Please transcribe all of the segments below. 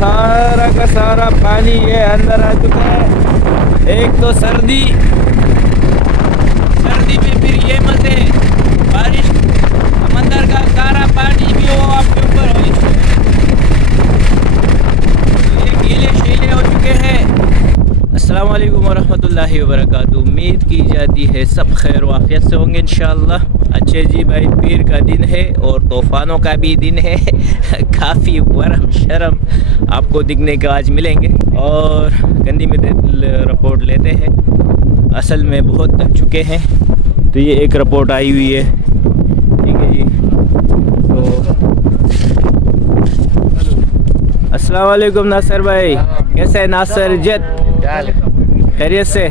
सारा का सारा पानी ये अंदर आ चुका है। एक तो सर्दी में फिर ये मजे, बारिश, समंदर का सारा पानी भी वो आपके ऊपर हो चुका है, ये गीले शीले हो चुके हैं। अस्सलाम वालेकुम वरहमतुल्लाहि वबरकातुहू। उम्मीद की जाती है सब खैर वाफियत से होंगे इंशाअल्लाह। अच्छे जी भाई, पीर का दिन है और तूफ़ानों का भी दिन है। काफ़ी वरम शर्म आपको दिखने के आज मिलेंगे और कंदी में रिपोर्ट लेते हैं। असल में बहुत थक चुके हैं, तो ये एक रिपोर्ट आई हुई है, ठीक है जी। तो अस्सलाम वालेकुम नासिर भाई, कैसे है नासिर जत? खैरियत से?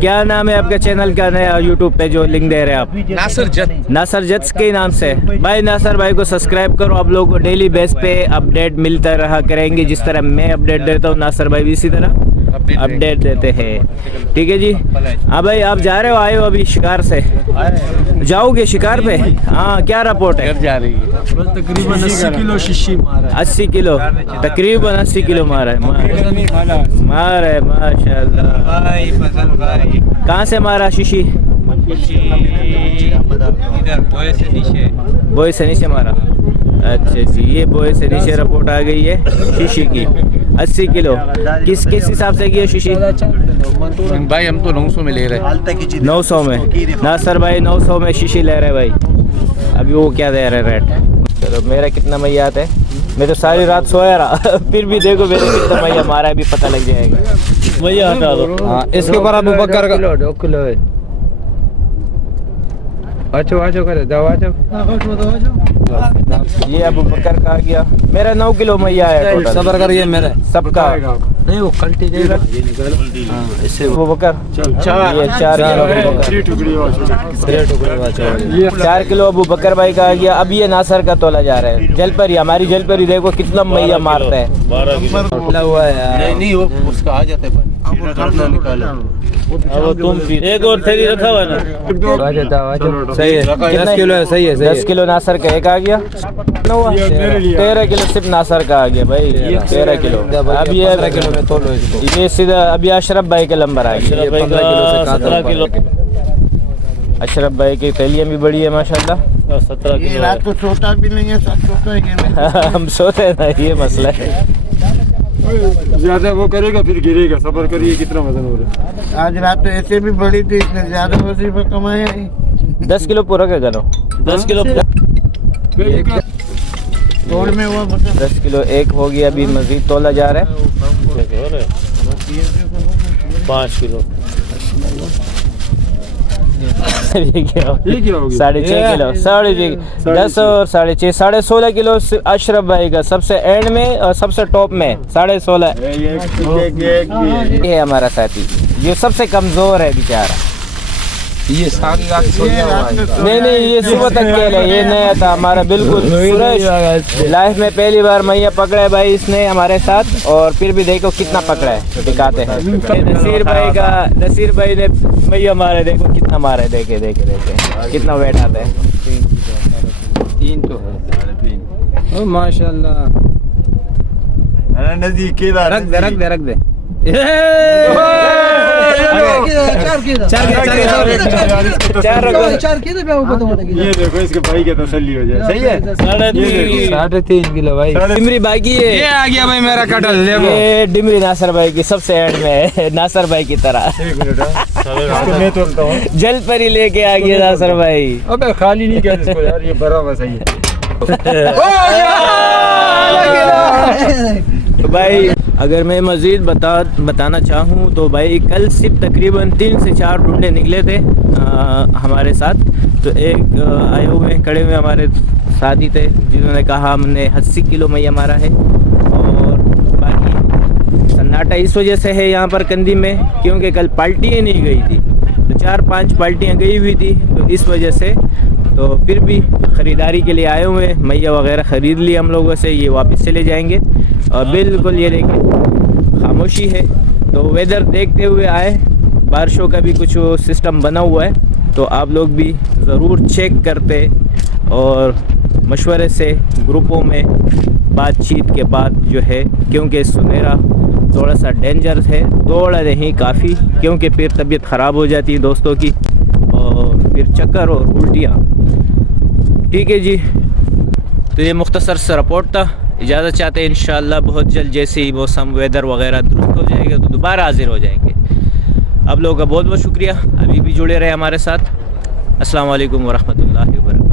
क्या नाम है आपका चैनल का नया यूट्यूब पे जो लिंक दे रहे हैं आप? नासिर जत के नाम से। भाई नासिर भाई को सब्सक्राइब करो, आप लोगों को डेली बेस पे अपडेट मिलता रहा करेंगे। जिस तरह मैं अपडेट देता हूँ, नासिर भाई भी इसी तरह अपडेट देते हैं, ठीक है जी। हाँ भाई, आप जा रहे हो, आए हो अभी शिकार से? जाओगे शिकार पे? हाँ, क्या रिपोर्ट है? जा रही है तकरीबन 80 किलो शीशी मारा। 80 किलो, तकरीबन 80 किलो मारा है। मारा है माशाल्लाह। कहाँ से मारा शीशी? इधर बोए से नीचे मारा। अच्छा जी, ये बोए से नीचे रिपोर्ट आ गई है शीशी की। 80 किलो किस हिसाब से की है शीशी? भाई हम तो 900 में ले रहे हैं। 900 में नासिर भाई 900 में शीशी ले रहे भाई। अभी वो क्या दे रहे रेट? चलो, मेरा कितना मैयात है? मैं तो सारी रात सोया रहा। फिर भी देखो मेरे कितना मैया मारा है, अभी पता लग जाएगा। मैया हटा दो। हाँ, इसके ऊपर अबू बकर का 2 किलो है। अच्छा करे जाओ, ये अबू बकर का आ गया। मेरा 9 किलो मैया है टोटल। सबर करिए मेरे सबका नहीं, वो कल्टी देगा। इससे अबू बकर ये 4 किलो अबू बकर भाई का आ गया। अब ये नासिर का तोला जा रहा है। जलपरी, हमारी जलपरी देखो कितना मैया मारता है। नहीं वो उसका आ जाता है अब तुम एक और थैली रखा हुआ ना। सही है, 10 किलो है। सही है, 10 किलो नासिर का एक आ गया। 13 किलो सिर्फ नासिर का आ गया भाई, 13 किलो। अब ये 13 किलो में तोलो इसको। ये सीधा अभी अशरफ भाई के नंबर आ गया। 15 किलो से 17 किलो। अशरफ भाई की थैलियाँ भी बड़ी है माशाल्लाह। 17 किलो। रात को सोता भी नहीं है, सब सोते हैं। हम सोते हैं ना, ये मसला है। ज्यादा वो करेगा फिर गिरेगा। सबर करिए, कितना वजन हो रहा है? आज रात तो ऐसे भी बड़ी थी, इसने ज्यादा वजीफा कमाया है। 10 किलो पूरा क्या करो? 10 किलो तोड़ में हुआ 10 किलो एक हो गया। अभी मजीद तोला जा रहा है। 5 किलो। ये क्या हो गया? 6.5 किलो। 6.5, 10 और 6.5, 16.5 किलो अशरफ भाई का सबसे एंड में और सबसे टॉप में 16.5। ये है हमारा साथी, ये सबसे कमजोर है बेचारा। ये सारी रात नहीं, ये सुबह तक खेल है। ये नया था हमारा, बिल्कुल लाइफ में पहली बार मैया पकड़ा है भाई इसने हमारे साथ। और फिर भी देखो कितना पकड़ा है, दिखाते हैं। नसीर भाई ने मैया मारे, देखो कितना मारा है। देखे कितना वेट आता है। 3 तो है माशाल्लाह। रख दे। ये देखो, इसके भाई के तसल्ली हो जाए। सही है। 3.5 किलो भाई। डिमरी भाई की ये आ गया भाई मेरा कटल। ये डिमरी नासिर भाई की सबसे एंड में है, नासिर भाई की तरह। मैं तोड़ता हूँ। जलपरी लेके आ गया नासिर भाई। अबे खाली नहीं कहते इसको यार, ये भरा हुआ सही है। भाई अगर मैं मज़ीद बताना चाहूँ तो भाई कल सिर्फ तकरीबन 3 से 4 ढूंढे निकले थे हमारे साथ। तो एक आए हुए खड़े हुए हमारे साथी थे जिन्होंने कहा हमने 80 किलो मैया मारा है। और बाकी सन्नाटा इस वजह से है यहाँ पर कंदी में क्योंकि कल पार्टियाँ नहीं गई थी, तो 4-5 पार्टियाँ गई हुई थी, तो इस वजह से तो फिर भी ख़रीदारी के लिए आए हुए हैं। मैया वगैरह ख़रीद ली हम लोगों से, ये वापस चले जाएंगे। और बिल्कुल ये देखिए खामोशी है, तो वेदर देखते हुए आए। बारिशों का भी कुछ सिस्टम बना हुआ है, तो आप लोग भी ज़रूर चेक करते और मशवरे से ग्रुपों में बातचीत के बाद जो है, क्योंकि सुनेरा थोड़ा सा डेंजर है, थोड़ा नहीं काफ़ी, क्योंकि फिर तबीयत ख़राब हो जाती है दोस्तों की और फिर चक्कर और उल्टियाँ। ठीक है जी, तो ये मुख्तसर सा रिपोर्ट था। इजाज़त चाहते हैं, इंशाअल्लाह बहुत जल्द जैसे ही मौसम वेदर वगैरह दुरुस्त हो जाएगा तो दोबारा हाजिर हो जाएंगे। आप लोगों का बहुत बहुत शुक्रिया, अभी भी जुड़े रहे हमारे साथ। अस्सलाम वालेकुम वरहमतुल्लाहि वबरकातुहू।